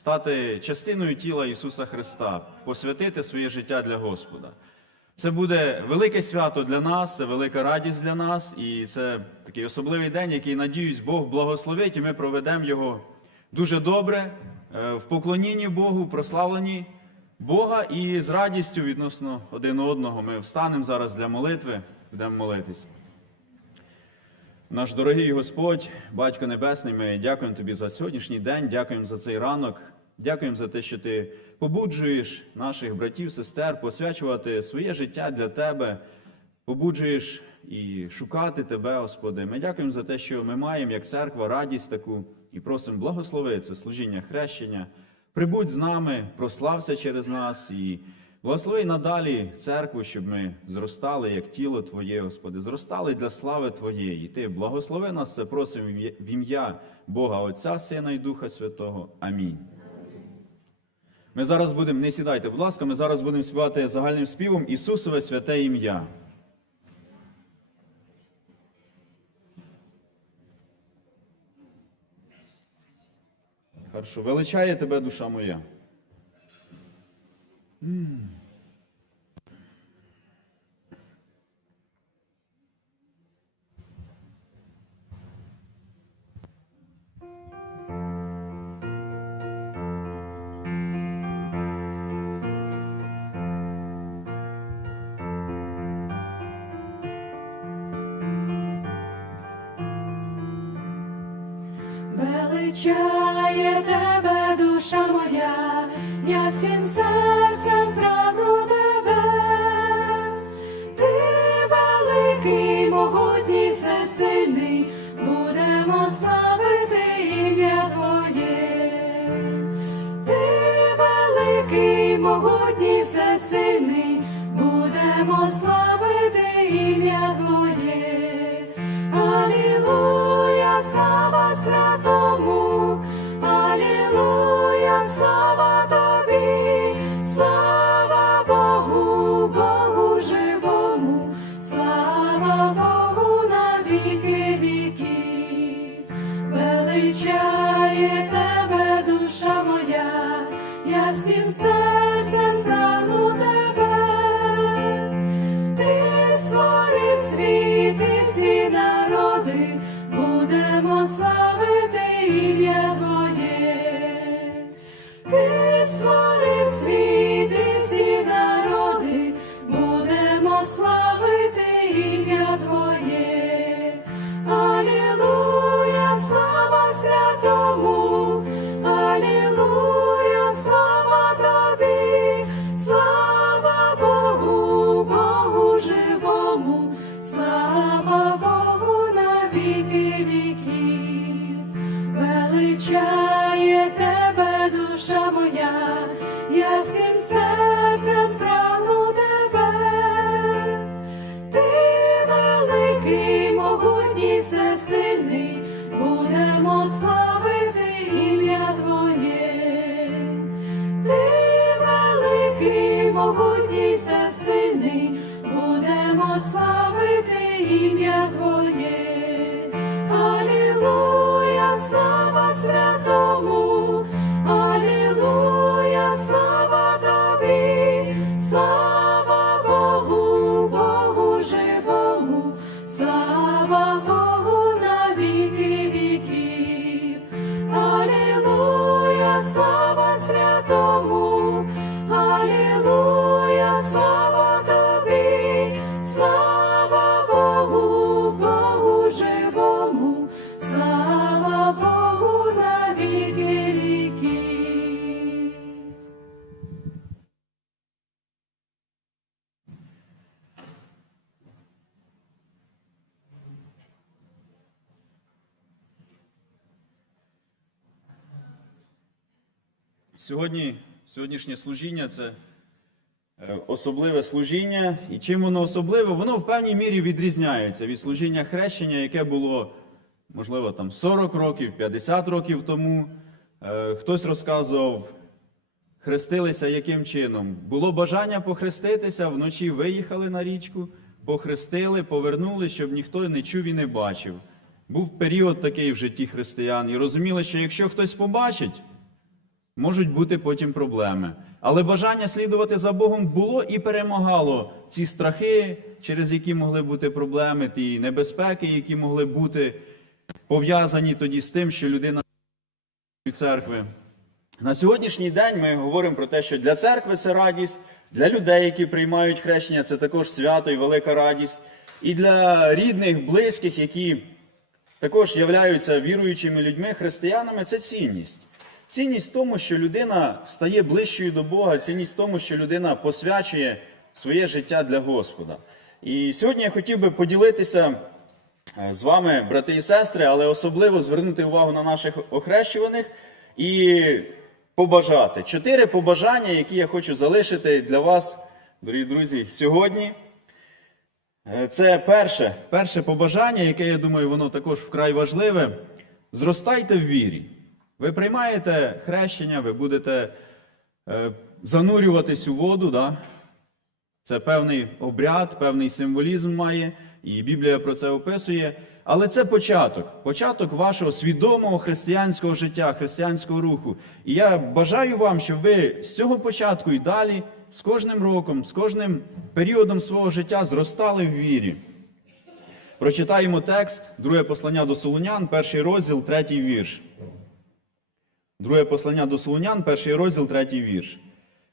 стати частиною тіла Ісуса Христа, посвятити своє життя для Господа. Це буде велике свято для нас, це велика радість для нас, і це такий особливий день, який, надіюсь, Бог благословить, і ми проведемо його дуже добре е, в поклонінні Богу, прославленні Бога і з радістю відносно один одного. Ми встанемо зараз для молитви, будемо молитись. Наш дорогий Господь, Батько Небесний, ми дякуємо Тобі за сьогоднішній день, дякуємо за цей ранок, дякуємо за те, що Ти побуджуєш наших братів, сестер посвячувати своє життя для Тебе, побуджуєш і шукати Тебе, Господи. Ми дякуємо за те, що ми маємо як церква радість таку і просимо благослови це служіння хрещення. Прибудь з нами, прослався через нас і благослови надалі церкву, щоб ми зростали як тіло Твоє, Господи, зростали для слави Твоєї. Ти благослови нас, це просимо в ім'я- Бога Отця, Сина і Духа Святого. Амінь. Ми зараз будемо, не сідайте, будь ласка, ми зараз будемо співати загальним співом Ісусове святе ім'я. Хорошо. Величає тебе душа моя. Я всім Сьогодні, сьогоднішнє служіння це е, особливе служіння. І чим воно особливе? Воно в певній мірі відрізняється від служіння хрещення, яке було, можливо, там 40 років, 50 років тому. Е, Хтось розказував, хрестилися яким чином. Було бажання похреститися, вночі виїхали на річку, похрестили, повернули, щоб ніхто не чув і не бачив. Був період такий в житті християн, і розуміли, що якщо хтось побачить, можуть бути потім проблеми. Але бажання слідувати за Богом було і перемагало ці страхи, через які могли бути проблеми, ті небезпеки, які могли бути пов'язані тоді з тим, що людина церкви. На сьогоднішній день ми говоримо про те, що для церкви це радість, для людей, які приймають хрещення, це також свято і велика радість. І для рідних, близьких, які також являються віруючими людьми, християнами, це цінність. Цінність в тому, що людина стає ближчою до Бога, цінність в тому, що людина посвячує своє життя для Господа. І сьогодні я хотів би поділитися е, з вами, брати і сестри, але особливо звернути увагу на наших охрещуваних і побажати. Чотири побажання, які я хочу залишити для вас, дорогі друзі, сьогодні. Е, Це перше, перше побажання, яке, я думаю, воно також вкрай важливе. Зростайте в вірі. Ви приймаєте хрещення, ви будете е, занурюватись у воду. Да? Це певний обряд, певний символізм має, і Біблія про це описує. Але це початок, початок вашого свідомого християнського життя, християнського руху. І я бажаю вам, щоб ви з цього початку і далі, з кожним роком, з кожним періодом свого життя зростали в вірі. Прочитаємо текст, друге послання до Солунян, перший розділ, третій вірш. Друге послання до Солунян, перший розділ, третій вірш.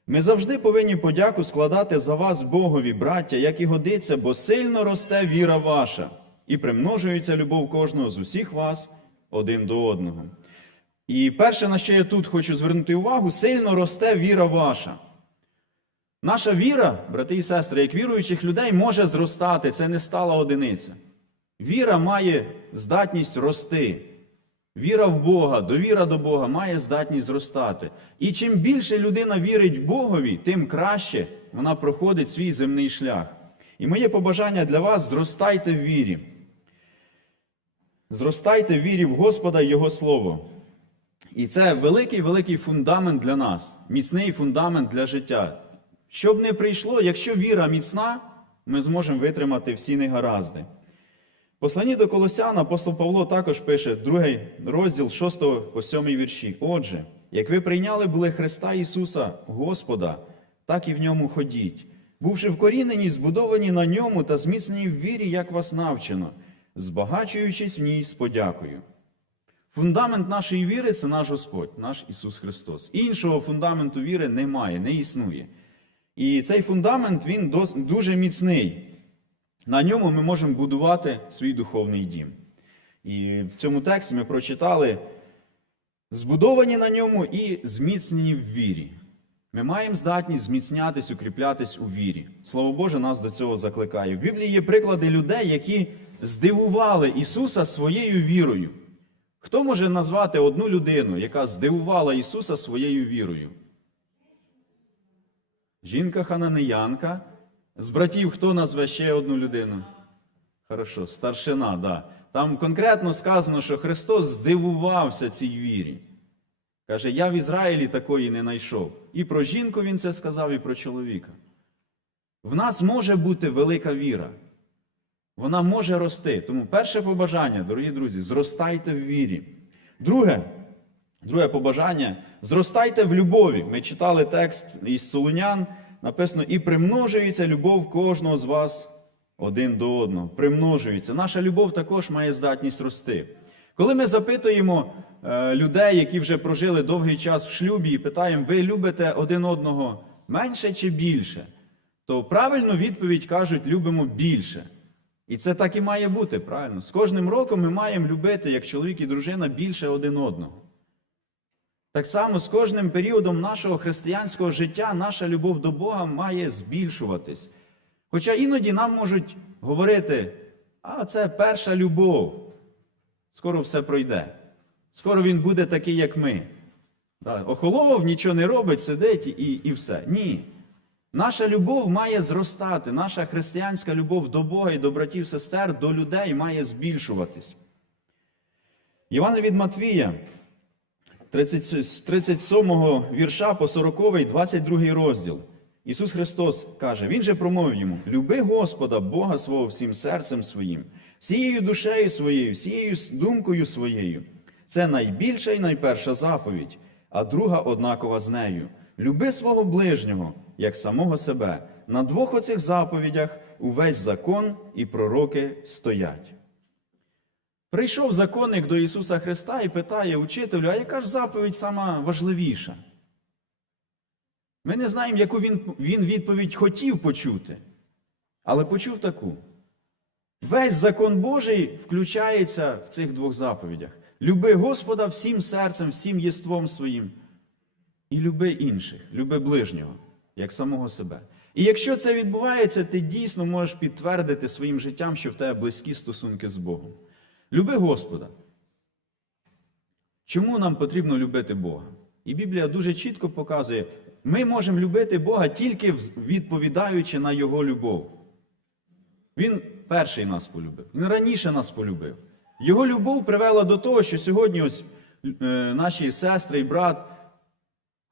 Ми завжди повинні подяку складати за вас Богові, браття, як і годиться, бо сильно росте віра ваша, і примножується любов кожного з усіх вас один до одного. І перше, на що я тут хочу звернути увагу, сильно росте віра ваша. Наша віра, брати і сестри, як віруючих людей, може зростати. Це не стала одиниця. Віра має здатність рости. Віра в Бога, довіра до Бога має здатність зростати. І чим більше людина вірить Богові, тим краще вона проходить свій земний шлях. І моє побажання для вас зростайте в вірі. Зростайте в вірі в Господа Його Слово. І це великий великий фундамент для нас, міцний фундамент для життя. Щоб не прийшло, якщо віра міцна, ми зможемо витримати всі негаразди. Посланні до Колосян апостол Павло також пише, другий розділ 6 по 7 вірші. Отже, як ви прийняли були Христа Ісуса, Господа, так і в ньому ходіть, бувши вкорінені, збудовані на ньому та зміцнені в вірі, як вас навчено, збагачуючись в ній з подякою. Фундамент нашої віри це наш Господь, наш Ісус Христос. Іншого фундаменту віри немає, не існує. І цей фундамент він дуже міцний. На ньому ми можемо будувати свій духовний дім. І в цьому тексті ми прочитали збудовані на ньому і зміцнені в вірі. Ми маємо здатність зміцнятись, укріплятись у вірі. Слово Боже нас до цього закликає. В Біблії є приклади людей, які здивували Ісуса своєю вірою. Хто може назвати одну людину, яка здивувала Ісуса своєю вірою? Жінка хананеянка. З братів хто назве ще одну людину? Хорошо, старшина, да. Там конкретно сказано, що Христос здивувався цій вірі. Каже, я в Ізраїлі такої не знайшов. І про жінку він це сказав, і про чоловіка. В нас може бути велика віра. Вона може рости. Тому перше побажання, дорогі друзі, зростайте в вірі. Друге, друге побажання зростайте в любові. Ми читали текст із Солунян, написано, і примножується любов кожного з вас один до одного. Примножується. Наша любов також має здатність рости. Коли ми запитуємо е, людей, які вже прожили довгий час в шлюбі, і питаємо, ви любите один одного менше чи більше, то правильну відповідь кажуть, любимо більше. І це так і має бути, правильно? З кожним роком ми маємо любити, як чоловік і дружина, більше один одного. Так само з кожним періодом нашого християнського життя наша любов до Бога має збільшуватись. Хоча іноді нам можуть говорити, а це перша любов. Скоро все пройде. Скоро він буде такий, як ми. Охолов, нічого не робить, сидить і, і все. Ні. Наша любов має зростати, наша християнська любов до Бога і до братів сестер, до людей має збільшуватись. Івана від Матвія, 30, з 37 вірша по 40, 22 розділ. Ісус Христос каже: Він же промовив йому: Люби Господа, Бога свого всім серцем своїм, всією душею своєю, всією думкою своєю. Це найбільша і найперша заповідь. а друга однакова з нею. Люби свого ближнього, як самого себе. На двох оцих заповідях увесь закон і пророки стоять. Прийшов законник до Ісуса Христа і питає учителю, а яка ж заповідь сама важливіша? Ми не знаємо, яку він, він відповідь хотів почути, але почув таку. Весь закон Божий включається в цих двох заповідях. Люби Господа всім серцем, всім єством своїм. І люби інших, люби ближнього, як самого себе. І якщо це відбувається, ти дійсно можеш підтвердити своїм життям, що в тебе близькі стосунки з Богом. Люби Господа. Чому нам потрібно любити Бога? І Біблія дуже чітко показує, ми можемо любити Бога тільки відповідаючи на Його любов. Він перший нас полюбив, він раніше нас полюбив. Його любов привела до того, що сьогодні ось е, наші сестри і брат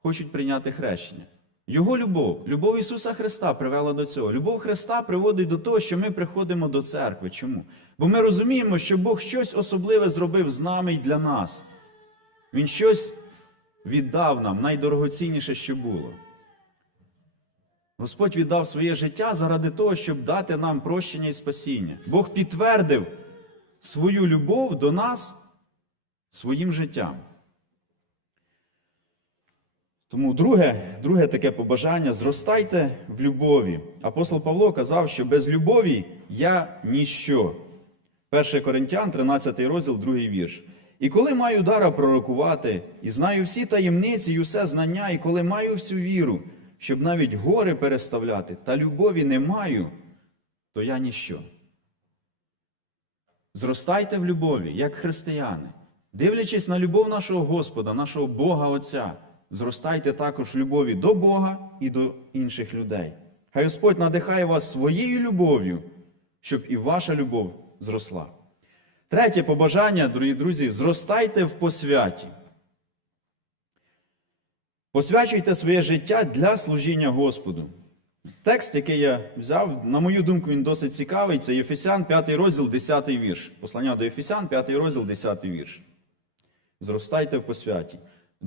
хочуть прийняти хрещення. Його любов, любов Ісуса Христа привела до цього. Любов Христа приводить до того, що ми приходимо до церкви. Чому? Бо ми розуміємо, що Бог щось особливе зробив з нами і для нас. Він щось віддав нам, найдорогоцінніше, що було. Господь віддав своє життя заради того, щоб дати нам прощення і спасіння. Бог підтвердив свою любов до нас своїм життям. Тому друге, друге таке побажання зростайте в любові. Апостол Павло казав, що без любові я ніщо. 1 Коринтян, 13 розділ, 2 вірш. І коли маю дара пророкувати, і знаю всі таємниці і усе знання, і коли маю всю віру, щоб навіть гори переставляти, та любові не маю, то я ніщо. Зростайте в любові, як християни. Дивлячись на любов нашого Господа, нашого Бога Отця, зростайте також в любові до Бога і до інших людей. Хай Господь надихає вас своєю любов'ю, щоб і ваша любов зросла. Третє побажання, дорогі друзі, зростайте в посвяті. Посвячуйте своє життя для служіння Господу. Текст, який я взяв, на мою думку, він досить цікавий. Це Єфесян, 5 розділ, 10 вірш. Послання до Єфесян, 5 розділ, 10 вірш. Зростайте в посвяті.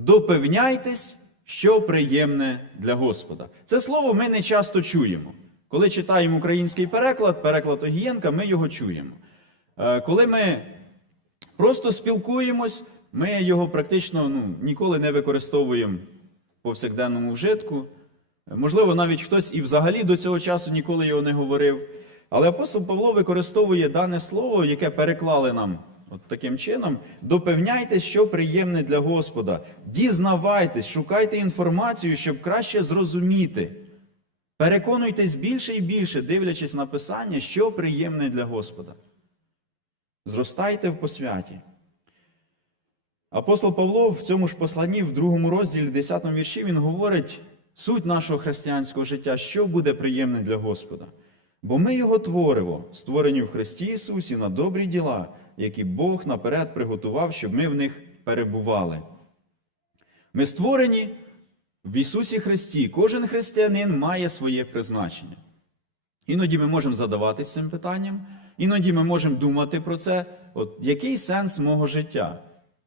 Допевняйтесь, що приємне для Господа. Це слово ми не часто чуємо. Коли читаємо український переклад, переклад Огієнка, ми його чуємо. Е, Коли ми просто спілкуємось, ми його практично ну, ніколи не використовуємо в повсякденному вжитку. Можливо, навіть хтось і взагалі до цього часу ніколи його не говорив. Але апостол Павло використовує дане слово, яке переклали нам от таким чином: допевняйтесь, що приємне для Господа. Дізнавайтесь, шукайте інформацію, щоб краще зрозуміти. Переконуйтесь більше і більше, дивлячись на Писання, що приємне для Господа. Зростайте в посвяті. Апостол Павло в цьому ж посланні, в другому розділі, 10 вірші, він говорить суть нашого християнського життя, що буде приємне для Господа. Бо ми його творимо, створені в Христі Ісусі на добрі діла, які Бог наперед приготував, щоб ми в них перебували. Ми створені в Ісусі Христі. Кожен християнин має своє призначення. Іноді ми можемо задаватися цим питанням, іноді ми можемо думати про це, от який сенс мого життя?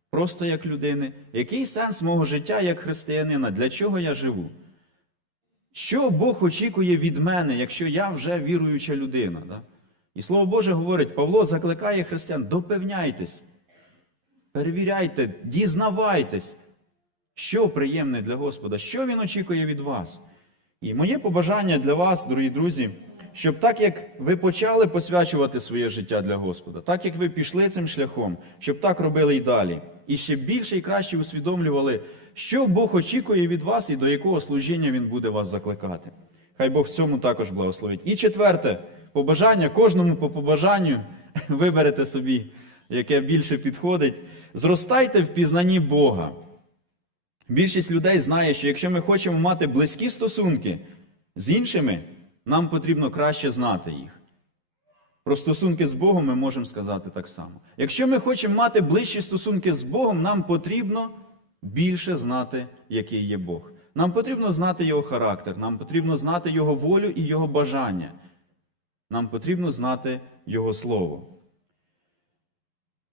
Просто як людини, який сенс мого життя як християнина, для чого я живу? Що Бог очікує від мене, якщо я вже віруюча людина? Да? І Слово Боже говорить, Павло закликає християн, допевняйтесь, перевіряйте, дізнавайтесь, що приємне для Господа, що Він очікує від вас. І моє побажання для вас, дорогі друзі, щоб так як ви почали посвячувати своє життя для Господа, так як ви пішли цим шляхом, щоб так робили і далі, і ще більше і краще усвідомлювали, що Бог очікує від вас і до якого служіння Він буде вас закликати. Хай Бог в цьому також благословить. І четверте побажання, кожному по побажанню виберете собі, яке більше підходить. Зростайте в пізнанні Бога. Більшість людей знає, що якщо ми хочемо мати близькі стосунки з іншими, нам потрібно краще знати їх. Про стосунки з Богом ми можемо сказати так само. Якщо ми хочемо мати ближчі стосунки з Богом, нам потрібно більше знати, який є Бог. Нам потрібно знати Його характер, нам потрібно знати Його волю і Його бажання. Нам потрібно знати Його Слово.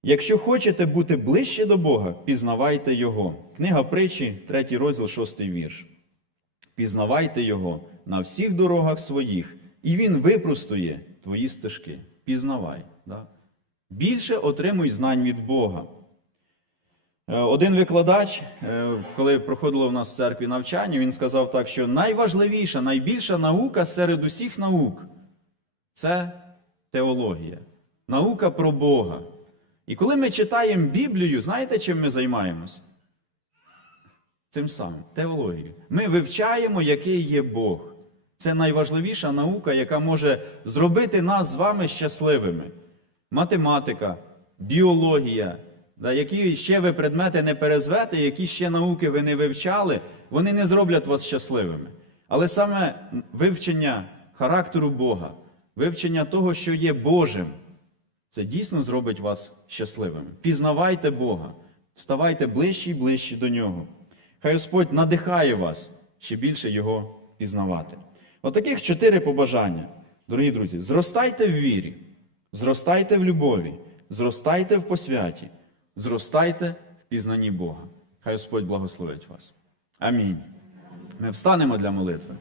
Якщо хочете бути ближче до Бога, пізнавайте Його. Книга притчі, 3 розділ, 6 вірш. Пізнавайте Його на всіх дорогах своїх, і Він випростує твої стежки. Пізнавай. Да? Більше отримуй знань від Бога. Е, Один викладач, е, коли проходило в нас в церкві навчання, він сказав так, що найважливіша, найбільша наука серед усіх наук це теологія, наука про Бога. І коли ми читаємо Біблію, знаєте, чим ми займаємось? Цим самим теологією. Ми вивчаємо, який є Бог. Це найважливіша наука, яка може зробити нас з вами щасливими. Математика, біологія, які ще ви предмети не перезвете, які ще науки ви не вивчали, вони не зроблять вас щасливими. Але саме вивчення характеру Бога, вивчення того, що є Божим, це дійсно зробить вас щасливими. Пізнавайте Бога, ставайте ближче і ближче до Нього. Хай Господь надихає вас ще більше Його пізнавати. Отаких чотири побажання. Дорогі друзі, зростайте в вірі, зростайте в любові, зростайте в посвяті, зростайте в пізнанні Бога. Хай Господь благословить вас. Амінь. Ми встанемо для молитви.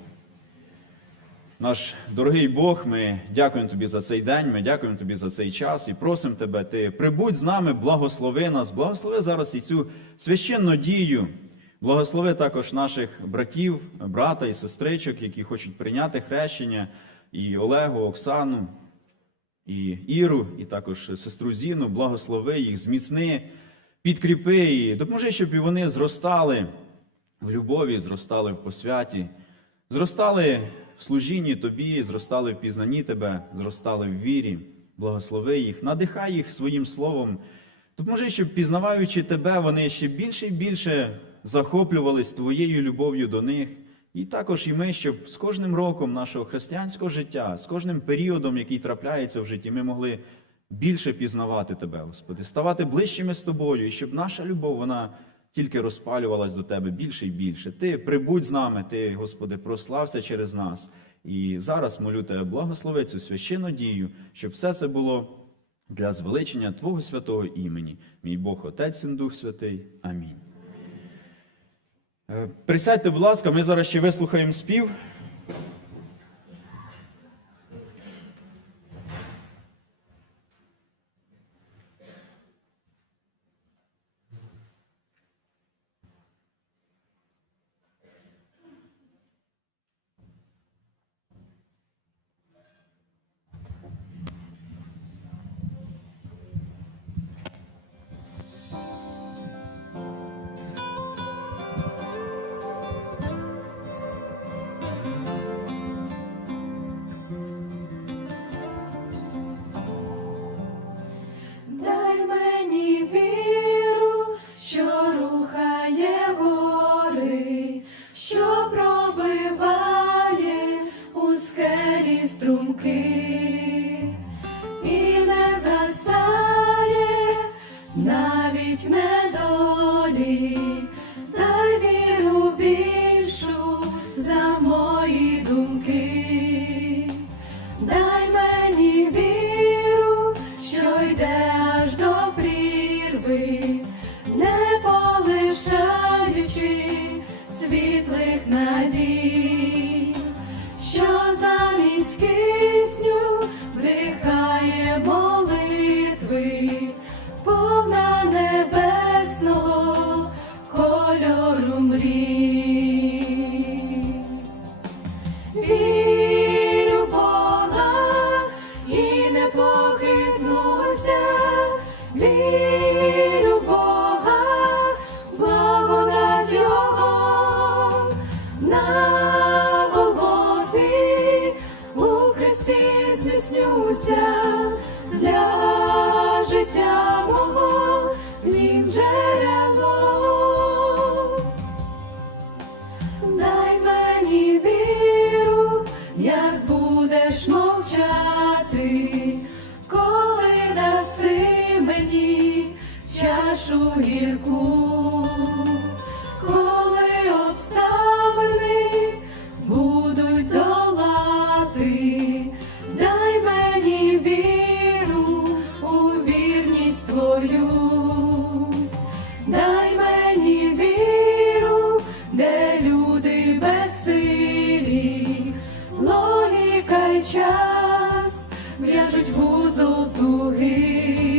Наш дорогий Бог, ми дякуємо Тобі за цей день, ми дякуємо Тобі за цей час і просимо Тебе, Ти прибудь з нами, благослови нас, благослови зараз і цю священну дію. Благослови також наших братів, брата і сестричок, які хочуть прийняти хрещення, і Олегу, Оксану, і Іру, і також сестру Зіну. Благослови їх, зміцни, підкріпи і допоможи, щоб і вони зростали в любові, зростали в посвяті, зростали в служінні тобі, зростали в пізнанні тебе, зростали в вірі, благослови їх, надихай їх своїм словом. Допоможи, щоб пізнаваючи тебе, вони ще більше і більше захоплювались твоєю любов'ю до них. І також і ми, щоб з кожним роком нашого християнського життя, з кожним періодом, який трапляється в житті, ми могли більше пізнавати тебе, Господи, ставати ближчими з тобою, і щоб наша любов, вона тільки розпалювалась до тебе більше і більше. Ти прибудь з нами, ти, Господи, прослався через нас. І зараз молю тебе, благослови цю священну дію, щоб все це було для звеличення Твого святого імені. Мій Бог, Отець і Дух Святий. Амінь. Е, Присядьте, будь ласка, ми зараз ще вислухаємо спів. Okay. me. Час, в'яжуть вузол тугий,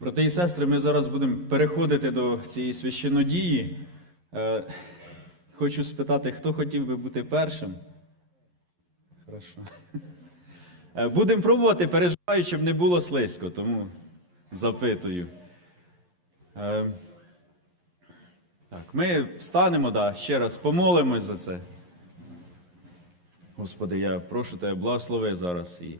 Брати і сестри, ми зараз будемо переходити до цієї священодії. Е, хочу спитати, хто хотів би бути першим? Хорошо. Е, будемо пробувати, переживаю, щоб не було слизько, тому запитую. Е, так, ми встанемо, да, ще раз помолимось за це. Господи, я прошу тебе, благослови зараз і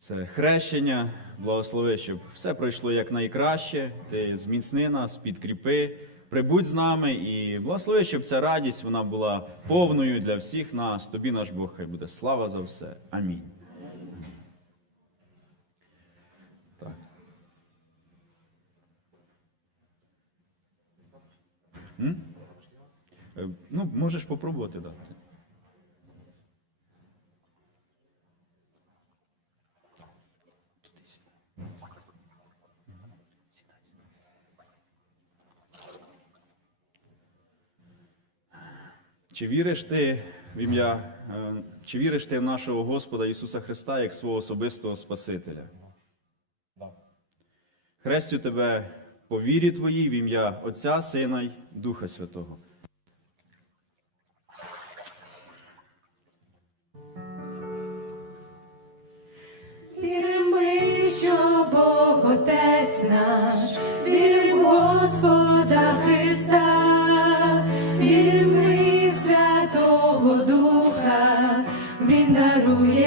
це хрещення, благослови, щоб все пройшло якнайкраще. Ти зміцни нас, підкріпи, прибудь з нами і благослови, щоб ця радість вона була повною для всіх нас. Тобі наш Бог хай буде слава за все. Амінь. М? Е, Ну, можеш попробувати, так. Чи віриш ти в ім'я, е, чи віриш ти в нашого Господа Ісуса Христа як свого особистого Спасителя? Хрестю тебе по вірі твоїй в ім'я Отця, Сина й Духа Святого. Він дарує нам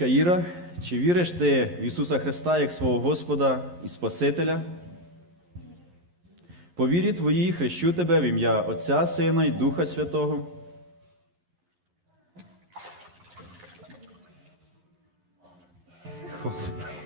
Сестричка Іра, чи віриш ти в Ісуса Христа як свого Господа і Спасителя? По вірі твоїй хрещу тебе в ім'я Отця, Сина і Духа Святого. Віримо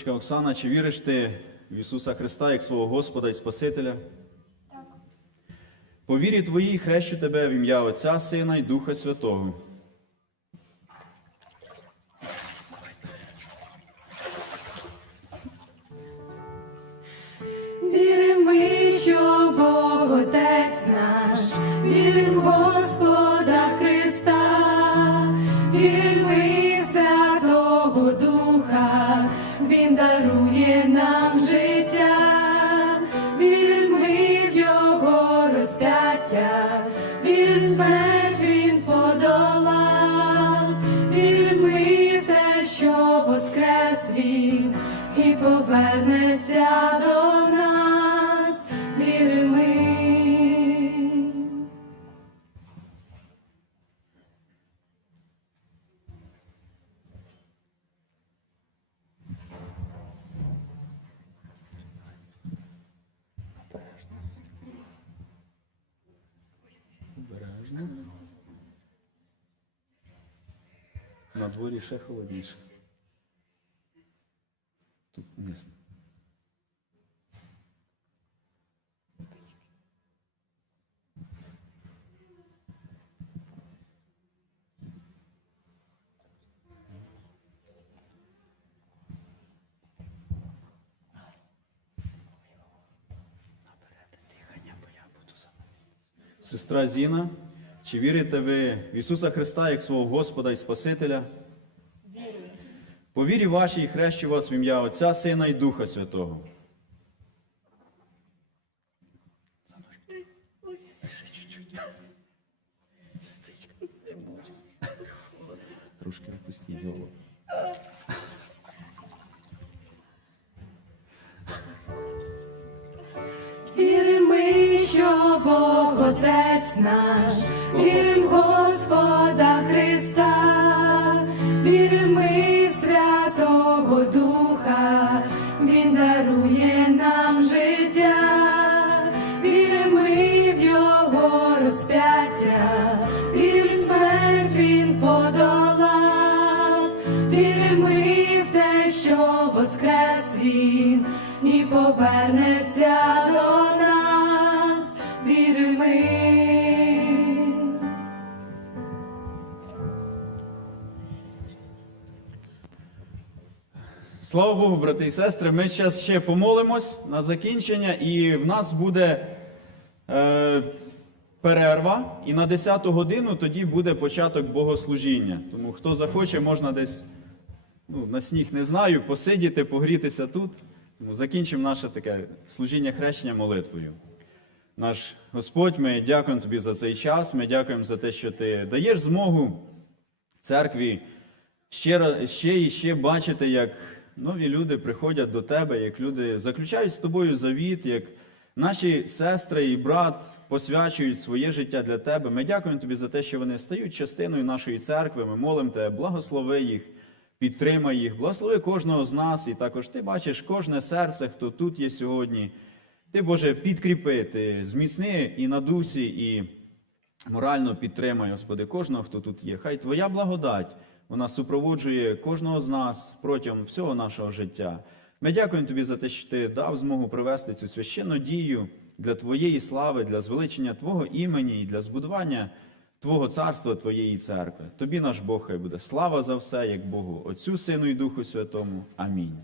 Сестричка Оксана, чи віриш ти в Ісуса Христа як свого Господа і Спасителя? Так. По вірі твоїй хрещу тебе в ім'я Отця, Сина і Духа Святого. Віримо ми, що Бог Отець наш, віримо На дворі ще холодніше. Тут низ. Сестра Зіна, чи вірите ви в Ісуса Христа як свого Господа і Спасителя? По вірі вашій хрещу вас в ім'я Отця, Сина і Духа Святого. Трошки опустіть голову. Віримо, що Бог Отець наш, вірим Господа Христа, Слава Богу, брати і сестри, ми зараз ще помолимось на закінчення, і в нас буде е, перерва, і на 10 годину тоді буде початок богослужіння. Тому хто захоче, можна десь ну, на сніг не знаю, посидіти, погрітися тут. Тому закінчимо наше таке служіння хрещення молитвою. Наш Господь, ми дякуємо Тобі за цей час. Ми дякуємо за те, що Ти даєш змогу церкві ще, ще і ще бачити, як нові люди приходять до тебе, як люди заключають з тобою завіт, як наші сестри і брат посвячують своє життя для тебе. Ми дякуємо тобі за те, що вони стають частиною нашої церкви. Ми молимо тебе, благослови їх, підтримай їх, благослови кожного з нас. І також ти бачиш кожне серце, хто тут є сьогодні. Ти, Боже, підкріпи, ти зміцни і на дусі, і морально підтримай, Господи, кожного, хто тут є. Хай Твоя благодать вона супроводжує кожного з нас протягом всього нашого життя. Ми дякуємо Тобі за те, що Ти дав змогу привести цю священну дію для Твоєї слави, для звеличення Твого імені і для збудування Твого царства, Твоєї церкви. Тобі наш Бог хай буде слава за все, як Богу, Отцю, Сину і Духу Святому. Амінь.